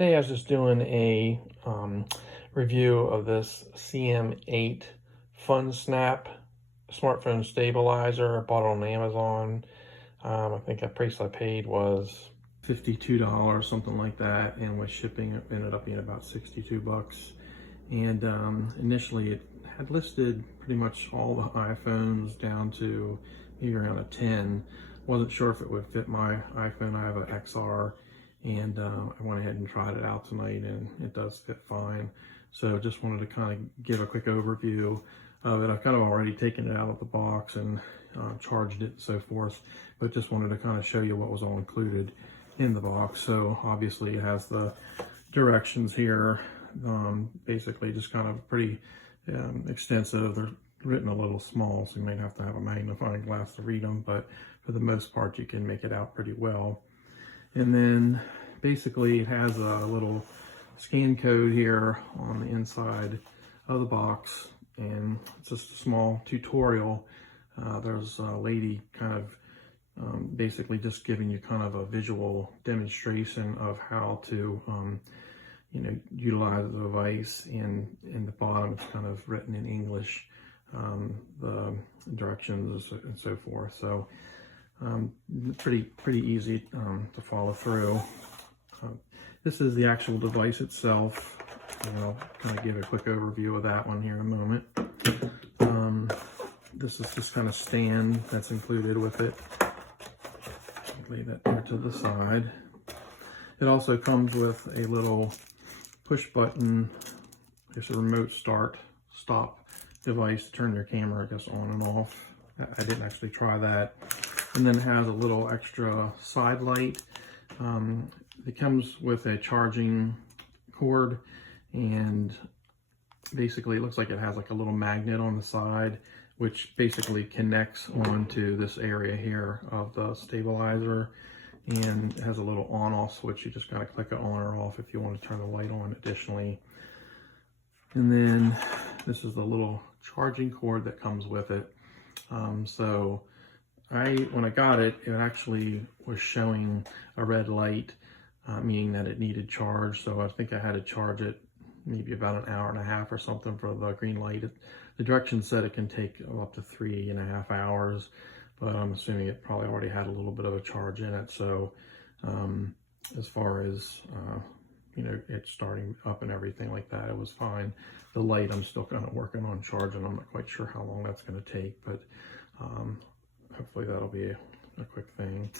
Today I was just doing a review of this CM8 FUNSNAP smartphone stabilizer. I bought it on Amazon. I think the price I paid was $52, something like that, and with shipping it ended up being about 62 bucks. And initially it had listed pretty much all the iPhones down to maybe around a 10. Wasn't sure if it would fit my iPhone. I have an XR, and I went ahead and tried it out tonight, and it does fit fine. So just wanted to kind of give a quick overview of it. I've kind of already taken it out of the box and charged it and so forth, but just wanted to kind of show you what was all included in the box. So obviously it has the directions here, basically just kind of pretty extensive. They're written a little small, so you might have to have a magnifying glass to read them, but for the most part you can make it out pretty well. And then basically it has a little scan code here on the inside of the box, and it's just a small tutorial. There's a lady kind of basically just giving you kind of a visual demonstration of how to utilize the device. And in the bottom it's kind of written in English, the directions and so forth. So pretty easy to follow through. This is the actual device itself, and I'll kind of give a quick overview of that one here in a moment. This is just kind of stand that's included with it. Lay that there to the side. It also comes with a little push button. There's a remote stop device to turn your camera, I guess, on and off. I didn't actually try that. And then it has a little extra side light. It comes with a charging cord, and basically it looks like it has like a little magnet on the side, which basically connects onto this area here of the stabilizer, and it has a little on-off switch. You just gotta click it on or off if you want to turn the light on additionally. And then this is the little charging cord that comes with it. So when I got it, it actually was showing a red light, meaning that it needed charge. So I think I had to charge it maybe about an hour and a half or something for the green light. The directions said it can take up to 3.5 hours, but I'm assuming it probably already had a little bit of a charge in it. So as far as it starting up and everything like that, it was fine. The light, I'm still kind of working on charging. I'm not quite sure how long that's going to take, but hopefully that'll be a quick thing.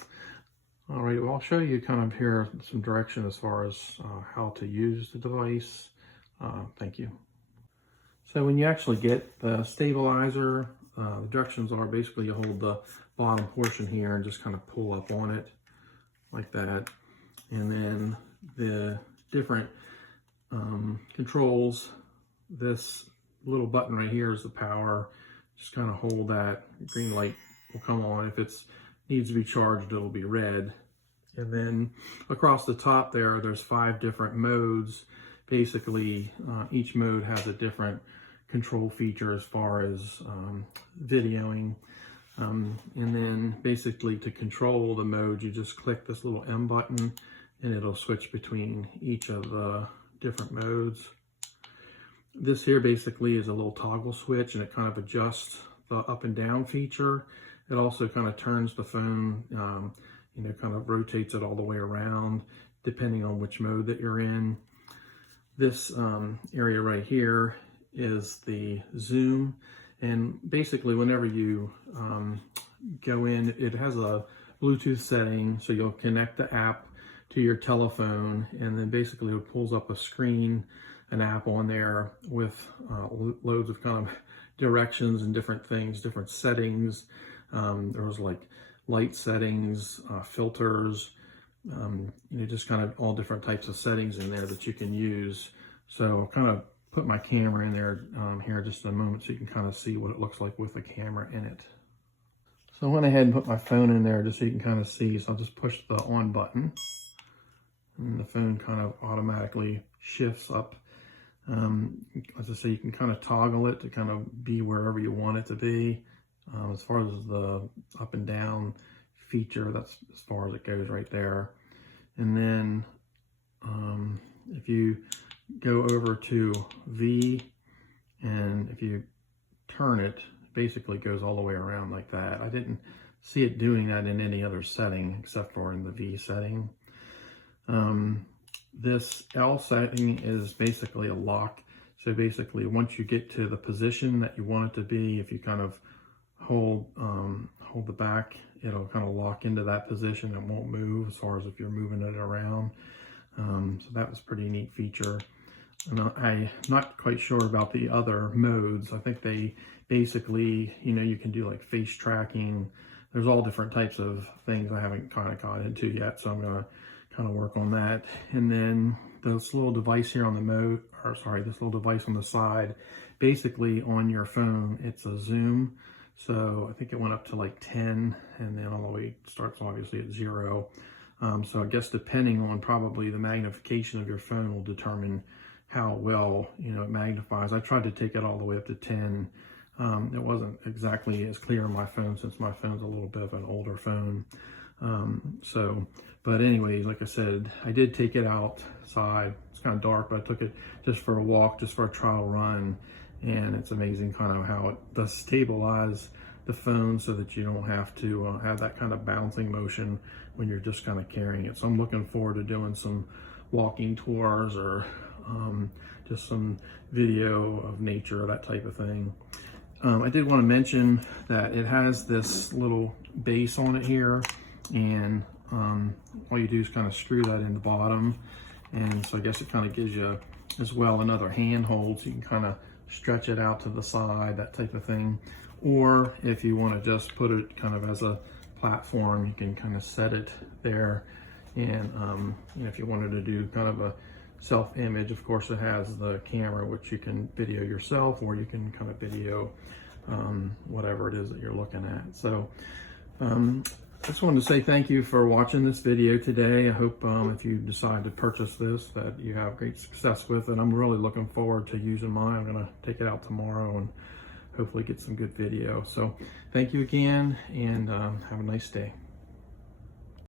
All right, well, I'll show you kind of here some direction as far as how to use the device. Thank you. So when you actually get the stabilizer, the directions are basically you hold the bottom portion here and just kind of pull up on it like that. And then the different controls, this little button right here is the power. Just kind of hold that. Green light will come on. If it needs to be charged, it'll be red. And then across the top there's 5 different modes. Basically, each mode has a different control feature as far as videoing. And then basically to control the mode, you just click this little M button and it'll switch between each of the different modes. This here basically is a little toggle switch, and it kind of adjusts the up and down feature. It also kind of turns the phone, kind of rotates it all the way around depending on which mode that you're in. This area right here is the zoom, and basically whenever you go in, it has a Bluetooth setting, so you'll connect the app to your telephone, and then basically it pulls up a screen, an app on there with loads of kind of directions and different things, different settings. There was like light settings, filters, just kind of all different types of settings in there that you can use. So I'll kind of put my camera in there here just in a moment so you can kind of see what it looks like with the camera in it. So I went ahead and put my phone in there just so you can kind of see. So I'll just push the on button, and the phone kind of automatically shifts up. As I say, you can kind of toggle it to kind of be wherever you want it to be. As far as the up and down feature, that's as far as it goes right there. And then you go over to V, and if you turn it, basically goes all the way around like that. I didn't see it doing that in any other setting except for in the V setting. This L setting is basically a lock. So basically, once you get to the position that you want it to be, if you kind of hold the back, it'll kind of lock into that position. It won't move as far as if you're moving it around. So that was a pretty neat feature. And I'm not quite sure about the other modes. I think they basically, you know, you can do like face tracking. There's all different types of things I haven't kind of got into yet, so I'm going to kind of work on that. And then this little device here on the this little device on the side, basically on your phone, it's a zoom. So I think it went up to like 10, and then all the way starts obviously at 0. So I guess depending on probably the magnification of your phone will determine how well, you know, it magnifies. I tried to take it all the way up to 10. It wasn't exactly as clear on my phone since my phone's a little bit of an older phone. But anyways, like I said, I did take it outside. It's kind of dark, but I took it just for a walk, just for a trial run. And it's amazing kind of how it does stabilize the phone so that you don't have to have that kind of bouncing motion when you're just kind of carrying it. So I'm looking forward to doing some walking tours or just some video of nature, that type of thing. I did want to mention that it has this little base on it here, and all you do is kind of screw that in the bottom, and so I guess it kind of gives you as well another handhold, so you can kind of stretch it out to the side, that type of thing. Or if you want to just put it kind of as a platform, you can kind of set it there. And you know, if you wanted to do kind of a self-image, of course it has the camera which you can video yourself, or you can kind of video whatever it is that you're looking at. So I just wanted to say thank you for watching this video today. I hope if you decide to purchase this that you have great success with it. I'm really looking forward to using mine. I'm going to take it out tomorrow and hopefully get some good video. So thank you again, and have a nice day.